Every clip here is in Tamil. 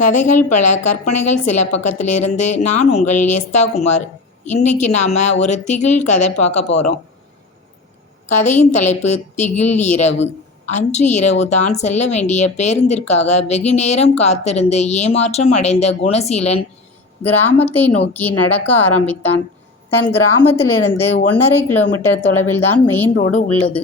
கதைகள் பல கற்பனைகள் சில பக்கத்திலிருந்து நான் உங்கள் எஸ்தா குமார். இன்னைக்கு நாம் ஒரு திகில் கதை பார்க்க போகிறோம் கதையின் தலைப்பு திகில் இரவு. அன்று இரவு தான் செல்ல வேண்டிய பேருந்திற்காக வெகு நேரம் காத்திருந்து ஏமாற்றம் அடைந்த குணசீலன் கிராமத்தை நோக்கி நடக்க ஆரம்பித்தான். தன் கிராமத்திலிருந்து ஒன்றரை கிலோமீட்டர் தொலைவில் தான் மெயின் ரோடு உள்ளது.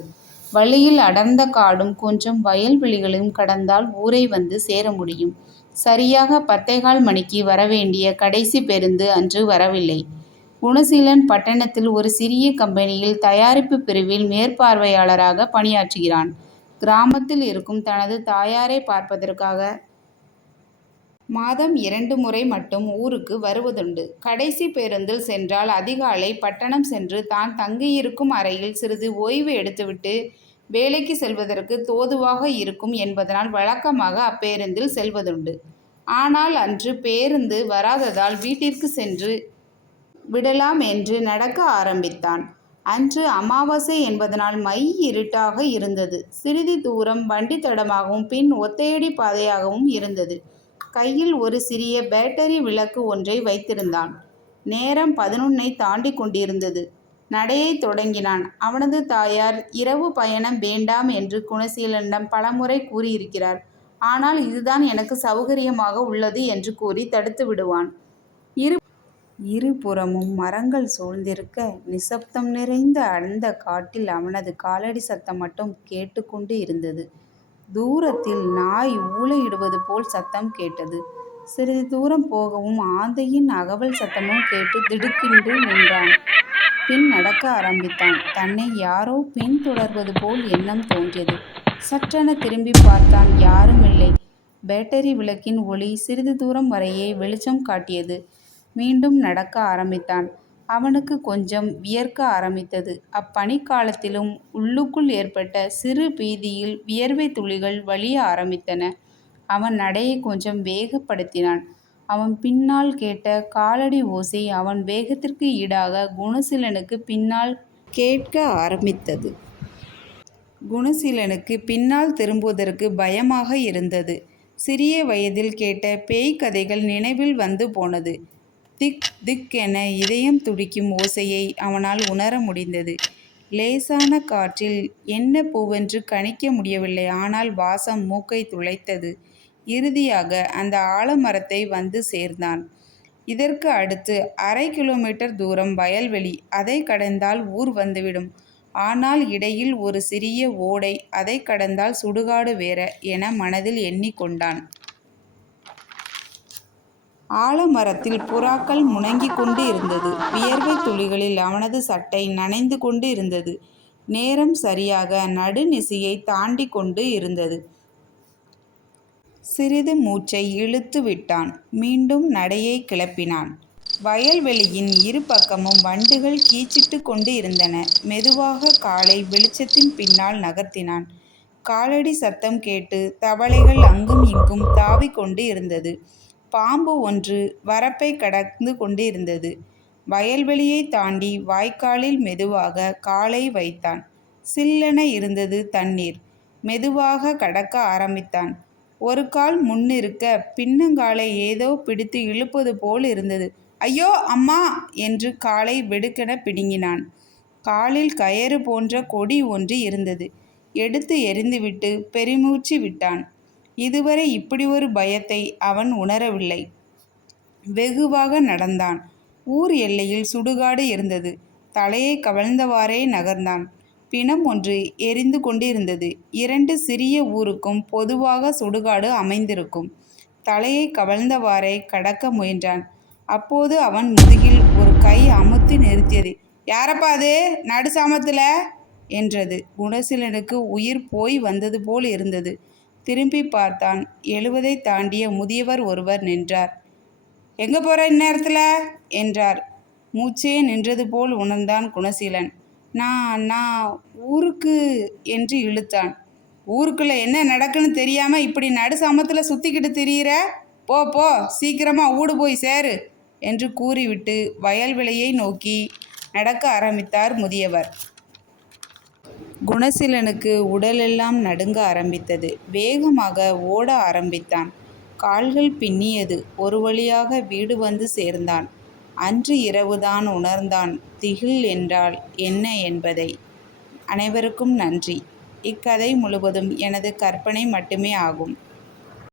வழியில் அடர்ந்த காடும் கொஞ்சம் வயல்வெளிகளையும் கடந்தால் ஊரை வந்து சேர முடியும். சரியாக பத்தேகால் மணிக்கு வரவேண்டிய கடைசி பேருந்து அன்று வரவில்லை. குணசீலன் பட்டணத்தில் ஒரு சிறிய கம்பெனியில் தயாரிப்பு பிரிவில் மேற்பார்வையாளராக பணியாற்றுகிறான். கிராமத்தில் இருக்கும் தனது தாயாரை பார்ப்பதற்காக மாதம் இரண்டு முறை மட்டும் ஊருக்கு வருவதுண்டு. கடைசி பேருந்தில் சென்றால் அதிகாலை பட்டணம் சென்று தான் தங்கியிருக்கும் அறையில் சிறிது ஓய்வு எடுத்துவிட்டு வேலைக்கு செல்வதற்கு தோதுவாக இருக்கும் என்பதனால் வழக்கமாக அப்பேருந்தில் செல்வதுண்டு. ஆனால் அன்று பேருந்து வராததால் வீட்டிற்கு சென்று விடலாம் என்று நடக்க ஆரம்பித்தான். அன்று அமாவாசை என்பதனால் மை இருட்டாக இருந்தது. சிறிது தூரம் வண்டி தடமாகவும் பின் ஒத்தையடி பாதையாகவும் இருந்தது. கையில் ஒரு சிறிய பேட்டரி விளக்கு ஒன்றை வைத்திருந்தான். நேரம் பதினொன்னை தாண்டி கொண்டிருந்தது. நடையை தொடங்கினான். அவனது தாயார் இரவு பயணம் வேண்டாம் என்று குணசீலனிடம் பலமுறை கூறியிருக்கிறார். ஆனால் இதுதான் எனக்கு சௌகரியமாக உள்ளது என்று கூறி தடுத்து விடுவான். இரு இருபுறமும் மரங்கள் சூழ்ந்திருக்க நிசப்தம் நிறைந்த அந்த காட்டில் அவனது காலடி சத்தம் மட்டும் கேட்டுக்கொண்டு இருந்தது. தூரத்தில் நாய் ஊளையிடுவது போல் சத்தம் கேட்டது. சிறிது தூரம் போகவும் ஆந்தையின் அகவல் சத்தமும் கேட்டு திடுக்கின்று நின்றான். பின் நடக்க ஆரம்பித்தான். தன்னை யாரோ பின்தொடர்வது போல் எண்ணம் தோன்றியது. சற்றென திரும்பி பார்த்தான். யாரும் இல்லை. பேட்டரி விளக்கின் ஒளி சிறிது தூரம் வரையே வெளிச்சம் காட்டியது. மீண்டும் நடக்க ஆரம்பித்தான். அவனுக்கு கொஞ்சம் வியர்க்க ஆரம்பித்தது. அப்பனிக்காலத்திலும் உள்ளுக்குள் ஏற்பட்ட சிறு பீதியில் வியர்வை துளிகள் வழிய ஆரம்பித்தன. அவன் நடையை கொஞ்சம் வேகப்படுத்தினான். அவன் பின்னால் கேட்ட காலடி ஓசை அவன் வேகத்திற்கு ஈடாக குணசீலனுக்கு பின்னால் கேட்க ஆரம்பித்தது. குணசீலனுக்கு பின்னால் திரும்புவதற்கு பயமாக இருந்தது. சிறிய வயதில் கேட்ட பேய் கதைகள் நினைவில் வந்து போனது. திக் திக் என இதயம் துடிக்கும் ஓசையை அவனால் உணர முடிந்தது. லேசான காற்றில் என்ன பூவென்று கணிக்க முடியவில்லை. ஆனால் வாசம் மூக்கை துளைத்தது. இறுதியாக அந்த ஆலமரத்தை வந்து சேர்ந்தான். இதற்கு அடுத்து அரை கிலோமீட்டர் தூரம் வயல்வெளி. அதை கடந்தால் ஊர் வந்துவிடும். ஆனால் இடையில் ஒரு சிறிய ஓடை. அதை கடந்தால் சுடுகாடு வேற என மனதில் எண்ணிக்கொண்டான். ஆலமரத்தில் புறாக்கள் முணங்கிக் கொண்டு இருந்தது வியர்வை துளிகளில் அவனது சட்டை நனைந்து கொண்டு இருந்தது நேரம் சரியாக நடுநிசையை தாண்டி கொண்டு இருந்தது. சிறிது மூச்சை இழுத்து விட்டான். மீண்டும் நடையை கிளப்பினான். வயல்வெளியின் இரு பக்கமும் வண்டுகள் கீச்சிட்டு கொண்டு இருந்தன மெதுவாக காலை வெளிச்சத்தின் பின்னால் நகர்த்தினான். காலடி சத்தம் கேட்டு தவளைகள் அங்கும் இங்கும் தாவிக் கொண்டு இருந்தது. பாம்பு ஒன்று வரப்பை கடந்து கொண்டிருந்தது. வயல்வெளியை தாண்டி வாய்க்காலில் மெதுவாக காலை வைத்தான். சில்லென இருந்தது தண்ணீர். மெதுவாக கடக்க ஆரம்பித்தான். ஒரு கால் முன்னிருக்க பின்னங்காலை ஏதோ பிடித்து இழுப்பது போல் இருந்தது. ஐயோ அம்மா! என்று காலை வெடுக்கென பிடுங்கினான். காலில் கயறு போன்ற கொடி ஒன்று இருந்தது. எடுத்து எரிந்துவிட்டு பெருமூச்சு விட்டான். இதுவரை இப்படி ஒரு பயத்தை அவன் உணரவில்லை. வெகுவாக நடந்தான். ஊர் எல்லையில் சுடுகாடு இருந்தது. தலையை கவழ்ந்தவாறே நகர்ந்தான். பிணம் ஒன்று எரிந்து கொண்டிருந்தது. இரண்டு சிறிய ஊருக்கும் பொதுவாக சுடுகாடு அமைந்திருக்கும். தலையை கவழ்ந்தவாறே கடக்க முயன்றான். அப்போது அவன் முதுகில் ஒரு கை அமுத்தி நிறுத்தியது. யாரப்பா அது? நடு சாமத்தில்? என்றது. குணசீலனுக்கு உயிர் போய் வந்தது போல் இருந்தது. திரும்பி பார்த்தான். எழுவதை தாண்டிய முதியவர் ஒருவர் நின்றார். எங்கே போகிற இந்நேரத்தில்? என்றார். மூச்சே நின்றது போல் உணர்ந்தான் குணசீலன். நான் நான் ஊருக்கு என்று இழுத்தான். ஊருக்குள்ளே என்ன நடக்குன்னு தெரியாமல் இப்படி நடு சமத்தில் சுற்றிக்கிட்டு திரியிற? போ போ சீக்கிரமாக ஊடு போய் சேரு என்று கூறிவிட்டு வயல்வெளியை நோக்கி நடக்க ஆரம்பித்தார் முதியவர். குணசீலனுக்கு உடலெல்லாம் நடுங்க ஆரம்பித்தது வேகமாக ஓட ஆரம்பித்தான் கால்கள் பின்னியது. ஒரு வழியாக வீடு வந்து சேர்ந்தான். அன்று இரவுதான் உணர்ந்தான் திகில் என்றால் என்ன என்பதை. அனைவருக்கும் நன்றி. இக்கதை முழுவதும் எனது கற்பனை மட்டுமே ஆகும்.